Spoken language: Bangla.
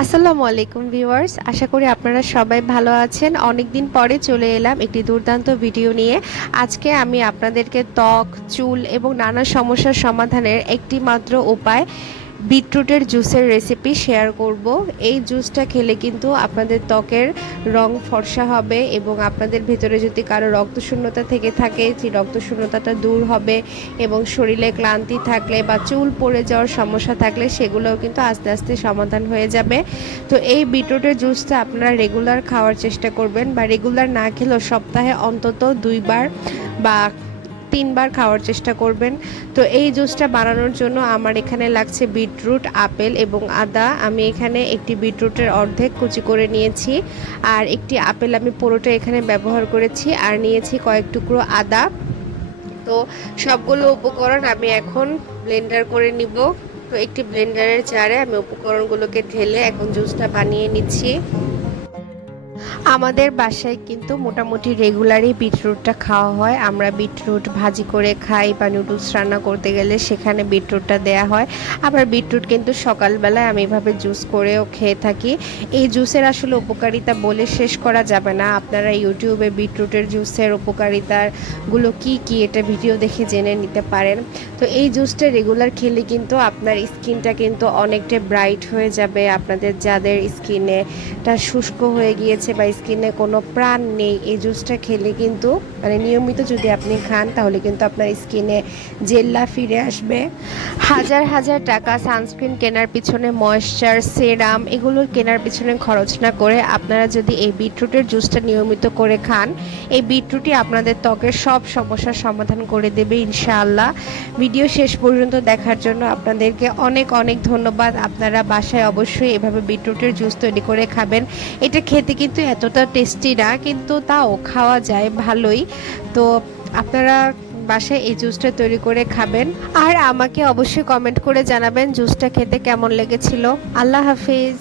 আসসালামু আলাইকুম ভিউয়ার্স, আশা করি আপনারা সবাই ভালো আছেন। অনেক দিন পরে চলে এলাম একটি দুর্দান্ত ভিডিও নিয়ে। আজকে আমি আপনাদেরকে ত্বক, চুল এবং নানা সমস্যার সমাধানের একটি মাত্র উপায় বিটরুটের জুসের রেসিপি শেয়ার করব। এই জুসটা খেলে কিন্তু আপনাদের ত্বকের রং ফর্সা হবে এবং আপনাদের ভেতরে যদি কারো রক্তশূন্যতা থেকে থাকে যে রক্তশূন্যতাটা দূর হবে এবং শরীরে ক্লান্তি থাকলে বা চুল পড়ে যাওয়ার সমস্যা থাকলে সেগুলোও কিন্তু আস্তে আস্তে সমাধান হয়ে যাবে। তো এই বিটরুটের জুসটা আপনারা রেগুলার খাওয়ার চেষ্টা করবেন বা রেগুলার না খেলেও সপ্তাহে অন্তত 2বার বা 3বার খাওয়ার চেষ্টা করবেন। তো এই জুসটা বানানোর জন্য আমার এখানে লাগছে বিটরুট, আপেল এবং আদা। আমি এখানে একটি বিটরুটের অর্ধেক কুচি করে নিয়েছি আর একটি আপেল আমি পুরোটা এখানে ব্যবহার করেছি আর নিয়েছি কয়েক টুকরো আদা। তো সবগুলো উপকরণ আমি এখন ব্লেন্ডার করে নিব। তো একটি ব্লেন্ডারের জারে আমি উপকরণগুলোকে ঢেলে এখন জুসটা বানিয়ে নিচ্ছি। আমাদের বাসায় কিন্তু মোটামুটি রেগুলারই বিটরুটটা খাওয়া হয়। আমরা বিটরুট ভাজি করে খাই বা নুডলস রান্না করতে গেলে সেখানে বিটরুটটা দেয়া হয়। আবার বিটরুট কিন্তু সকালবেলায় আমি এভাবে জুস করেও খেয়ে থাকি। এই জুসের আসলে উপকারিতা বলে শেষ করা যাবে না। আপনারা ইউটিউবে বিটরুটের জুসের উপকারিতাগুলো কি কি এটা ভিডিও দেখে জেনে নিতে পারেন। তো এই জুসটা রেগুলার খেলে কিন্তু আপনার স্কিনটা কিন্তু অনেকটা ব্রাইট হয়ে যাবে। আপনাদের যাদের স্কিনে টা শুষ্ক হয়ে গিয়েছে বা স্কিনে কোনো প্রাণ নেই, এই জুসটা খেলে কিন্তু মানে নিয়মিত যদি আপনি খান তাহলে কিন্তু আপনার স্কিনে জেল্লা ফিরে আসবে। হাজার হাজার টাকা সানস্ক্রিন কেনার পিছনে, ময়েশ্চার, সেরাম এগুলোর কেনার পিছনে খরচ না করে আপনারা যদি এই বিটরুটের জুসটা নিয়মিত করে খান, এই বিটরুটই আপনাদের ত্বকের সব সমস্যার সমাধান করে দেবে ইনশাআল্লাহ। ভিডিও শেষ পর্যন্ত দেখার জন্য আপনাদেরকে অনেক অনেক ধন্যবাদ। আপনারা বাসায় অবশ্যই এভাবে বিটরুটের জুস তৈরি করে খাবেন। এটা খেতে কিন্তু এতটা টেস্টি না, কিন্তু তাও খাওয়া যায় ভালোই। তো আপনারা বাসায় এই জুসটা তৈরি করে খাবেন আর আমাকে অবশ্যই কমেন্ট করে জানাবেন জুসটা খেতে কেমন লেগেছিল। আল্লাহ হাফিজ।